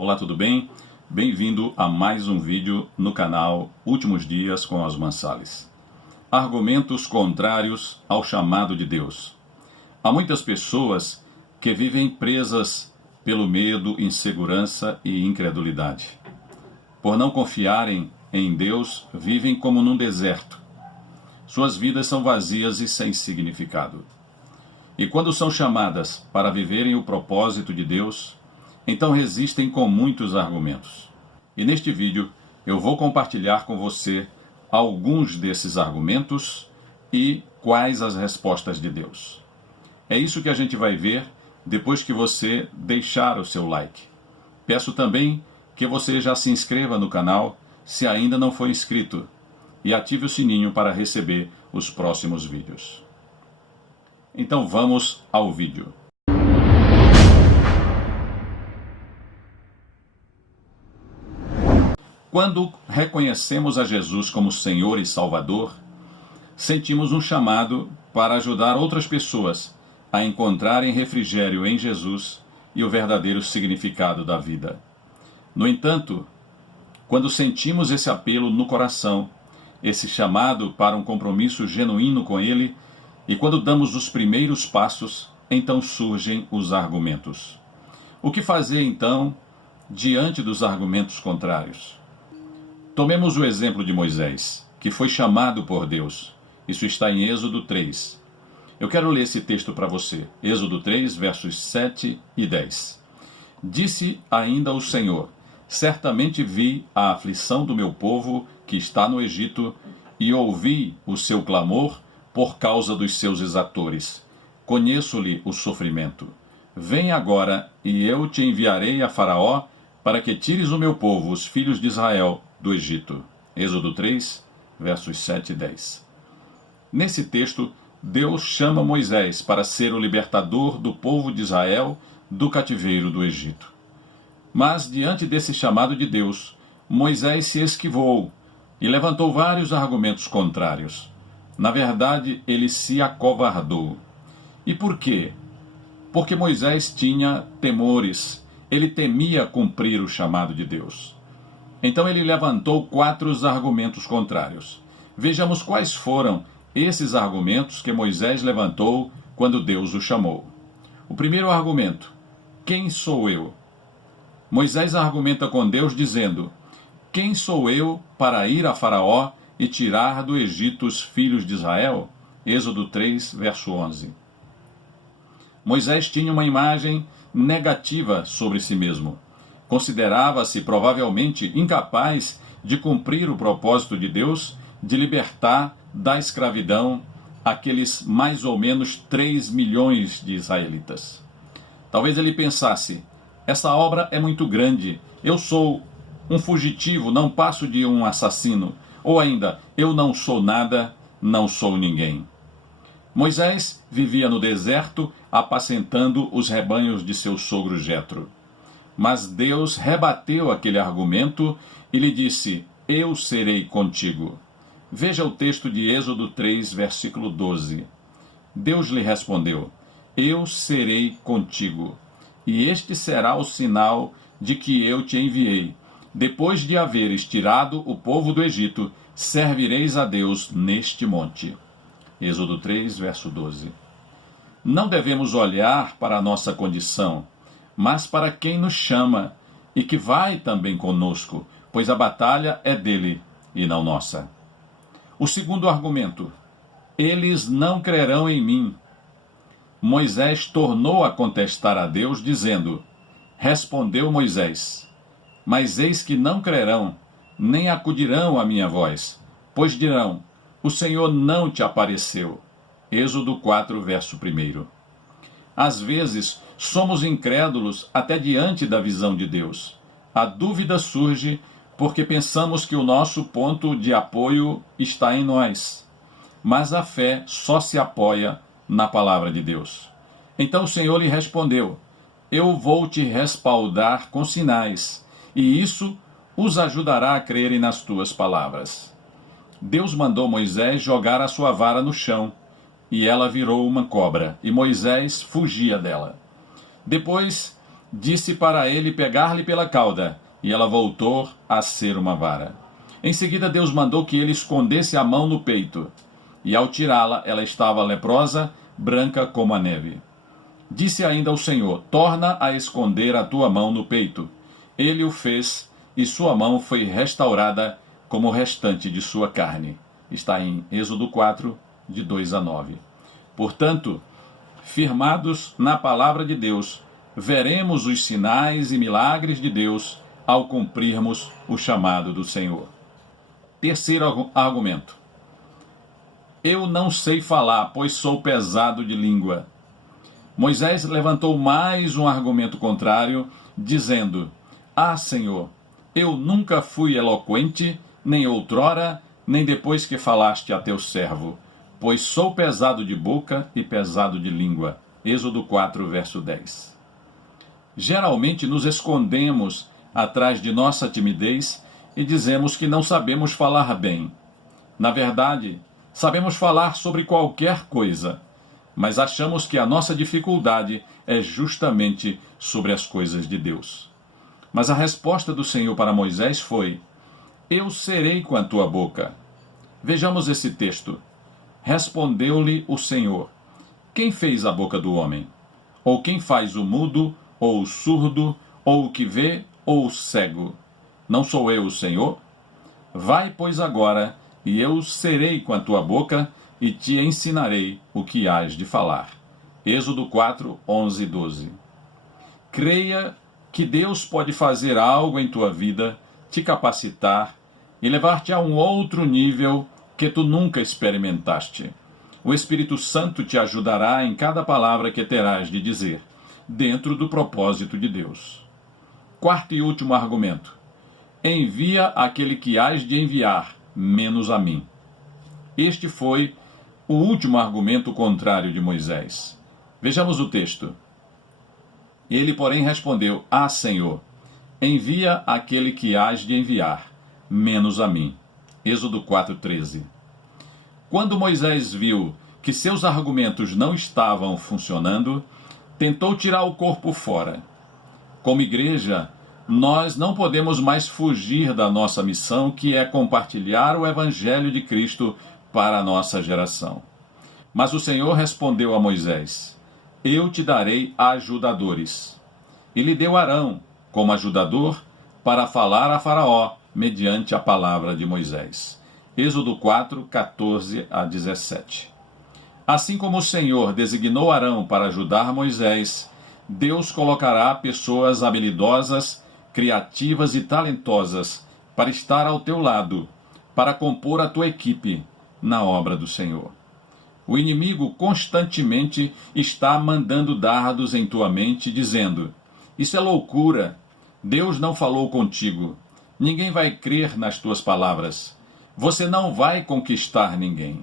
Olá, tudo bem? Bem-vindo a mais um vídeo no canal Últimos Dias com Osman Sales. Argumentos contrários ao chamado de Deus. Há muitas pessoas que vivem presas pelo medo, insegurança e incredulidade. Por não confiarem em Deus, vivem como num deserto. Suas vidas são vazias e sem significado. E quando são chamadas para viverem o propósito de Deus, então resistem com muitos argumentos. E neste vídeo eu vou compartilhar com você alguns desses argumentos e quais as respostas de Deus. É isso que a gente vai ver depois que você deixar o seu like. Peço também que você já se inscreva no canal se ainda não for inscrito e ative o sininho para receber os próximos vídeos. Então vamos ao vídeo. Quando reconhecemos a Jesus como Senhor e Salvador, sentimos um chamado para ajudar outras pessoas a encontrarem refrigério em Jesus e o verdadeiro significado da vida. No entanto, quando sentimos esse apelo no coração, esse chamado para um compromisso genuíno com Ele, e quando damos os primeiros passos, então surgem os argumentos. O que fazer então diante dos argumentos contrários? Tomemos o exemplo de Moisés, que foi chamado por Deus. Isso está em Êxodo 3. Eu quero ler esse texto para você. Êxodo 3, versos 7 e 10. Disse ainda o Senhor: certamente vi a aflição do meu povo que está no Egito e ouvi o seu clamor por causa dos seus exatores. Conheço-lhe o sofrimento. Vem agora e eu te enviarei a Faraó para que tires o meu povo, os filhos de Israel, do Egito. Êxodo 3, versos 7 e 10. Nesse texto, Deus chama Moisés para ser o libertador do povo de Israel do cativeiro do Egito. Mas, diante desse chamado de Deus, Moisés se esquivou e levantou vários argumentos contrários. Na verdade, ele se acovardou. E por quê? Porque Moisés tinha temores. Ele temia cumprir o chamado de Deus. Então ele levantou 4 argumentos contrários. Vejamos quais foram esses argumentos que Moisés levantou quando Deus o chamou. O primeiro argumento: quem sou eu? Moisés argumenta com Deus dizendo: quem sou eu para ir a Faraó e tirar do Egito os filhos de Israel? Êxodo 3, verso 11. Moisés tinha uma imagem negativa sobre si mesmo. Considerava-se provavelmente incapaz de cumprir o propósito de Deus de libertar da escravidão aqueles mais ou menos 3 milhões de israelitas. Talvez ele pensasse: essa obra é muito grande, eu sou um fugitivo, não passo de um assassino. Ou ainda, eu não sou nada, não sou ninguém. Moisés vivia no deserto apacentando os rebanhos de seu sogro Jetro. Mas Deus rebateu aquele argumento e lhe disse: eu serei contigo. Veja o texto de Êxodo 3, versículo 12. Deus lhe respondeu: eu serei contigo, e este será o sinal de que eu te enviei. Depois de haveres tirado o povo do Egito, servireis a Deus neste monte. Êxodo 3, verso 12. Não devemos olhar para a nossa condição, mas para quem nos chama e que vai também conosco, pois a batalha é dele e não nossa. O segundo argumento: eles não crerão em mim. Moisés tornou a contestar a Deus, dizendo: respondeu Moisés: mas eis que não crerão, nem acudirão à minha voz, pois dirão: o Senhor não te apareceu. Êxodo 4, verso 1. Às vezes, somos incrédulos até diante da visão de Deus. A dúvida surge porque pensamos que o nosso ponto de apoio está em nós. Mas a fé só se apoia na palavra de Deus. Então o Senhor lhe respondeu: eu vou te respaldar com sinais, e isso os ajudará a crerem nas tuas palavras. Deus mandou Moisés jogar a sua vara no chão, e ela virou uma cobra, e Moisés fugia dela. Depois disse para ele pegar-lhe pela cauda, e ela voltou a ser uma vara. Em seguida, Deus mandou que ele escondesse a mão no peito, e ao tirá-la, ela estava leprosa, branca como a neve. Disse ainda o Senhor: torna a esconder a tua mão no peito. Ele o fez, e sua mão foi restaurada como o restante de sua carne. Está em Êxodo 4, de 2 a 9. Portanto, firmados na palavra de Deus, veremos os sinais e milagres de Deus ao cumprirmos o chamado do Senhor. Terceiro argumento. Eu não sei falar, pois sou pesado de língua. Moisés levantou mais um argumento contrário, dizendo: Ah, Senhor, eu nunca fui eloquente, nem outrora, nem depois que falaste a teu servo, pois sou pesado de boca e pesado de língua. Êxodo 4, verso 10. Geralmente nos escondemos atrás de nossa timidez e dizemos que não sabemos falar bem. Na verdade, sabemos falar sobre qualquer coisa, mas achamos que a nossa dificuldade é justamente sobre as coisas de Deus. Mas a resposta do Senhor para Moisés foi: eu serei com a tua boca. Vejamos esse texto. Respondeu-lhe o Senhor: quem fez a boca do homem? Ou quem faz o mudo, ou o surdo, ou o que vê, ou o cego? Não sou eu o Senhor? Vai, pois, agora, e eu serei com a tua boca, e te ensinarei o que hás de falar. Êxodo 4, 11 e 12. Creia que Deus pode fazer algo em tua vida, te capacitar e levar-te a um outro nível que tu nunca experimentaste. O Espírito Santo te ajudará em cada palavra que terás de dizer, dentro do propósito de Deus. Quarto e último argumento. Envia aquele que hás de enviar, menos a mim. Este foi o último argumento contrário de Moisés. Vejamos o texto. Ele, porém, respondeu: Ah, Senhor, envia aquele que hás de enviar, menos a mim. Êxodo 4:13. Quando Moisés viu que seus argumentos não estavam funcionando, tentou tirar o corpo fora. Como igreja, nós não podemos mais fugir da nossa missão, que é compartilhar o Evangelho de Cristo para a nossa geração. Mas o Senhor respondeu a Moisés: eu te darei ajudadores. E lhe deu Arão como ajudador para falar a Faraó mediante a palavra de Moisés. Êxodo 4, 14 a 17. Assim como o Senhor designou Arão para ajudar Moisés, Deus colocará pessoas habilidosas, criativas e talentosas para estar ao teu lado, para compor a tua equipe na obra do Senhor. O inimigo constantemente está mandando dardos em tua mente, dizendo: isso é loucura, Deus não falou contigo, ninguém vai crer nas tuas palavras, você não vai conquistar ninguém.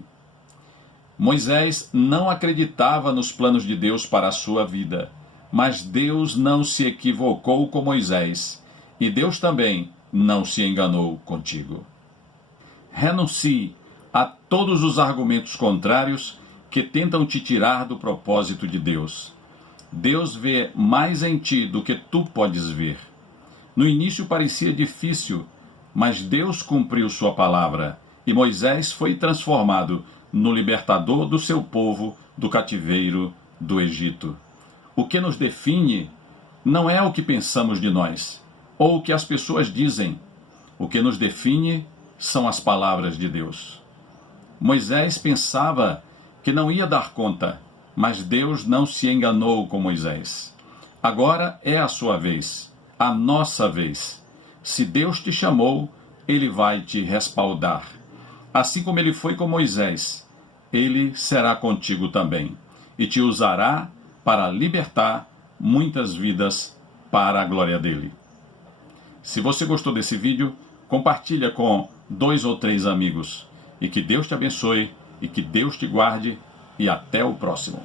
Moisés não acreditava nos planos de Deus para a sua vida, mas Deus não se equivocou com Moisés, e Deus também não se enganou contigo. Renuncie a todos os argumentos contrários que tentam te tirar do propósito de Deus. Deus vê mais em ti do que tu podes ver. No início parecia difícil, mas Deus cumpriu sua palavra, e Moisés foi transformado no libertador do seu povo do cativeiro do Egito. O que nos define não é o que pensamos de nós, ou o que as pessoas dizem. O que nos define são as palavras de Deus. Moisés pensava que não ia dar conta, mas Deus não se enganou com Moisés. Agora é a sua vez, a nossa vez. Se Deus te chamou, Ele vai te respaldar. Assim como Ele foi com Moisés, Ele será contigo também, e te usará para libertar muitas vidas para a glória dele. Se você gostou desse vídeo, compartilha com 2 ou 3 amigos. E que Deus te abençoe, e que Deus te guarde, e até o próximo.